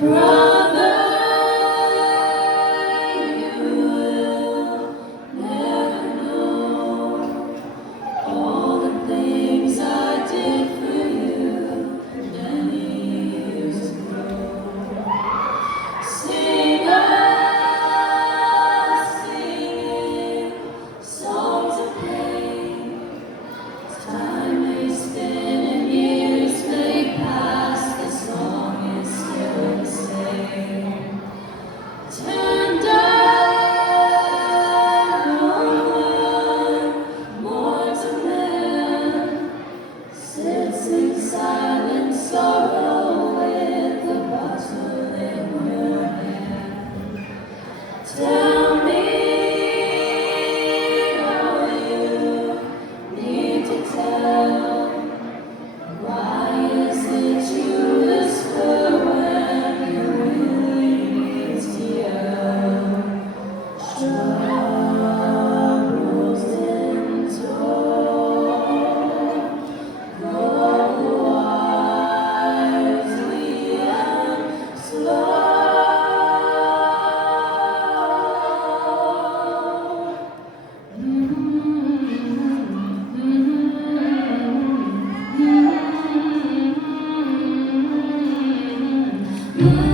Brother, you will never know all the things I did for you many years ago. Sing us, singing songs of pain. Time may spin and years may pass, the song is still the same. Tender woman, mortal man, sits in silent sorrow with the bottle in her hand. Tell me all you need to tell. Why is it you whisper when you really need to yell? Troubles in tow, go wisely and slow. Mm-hmm.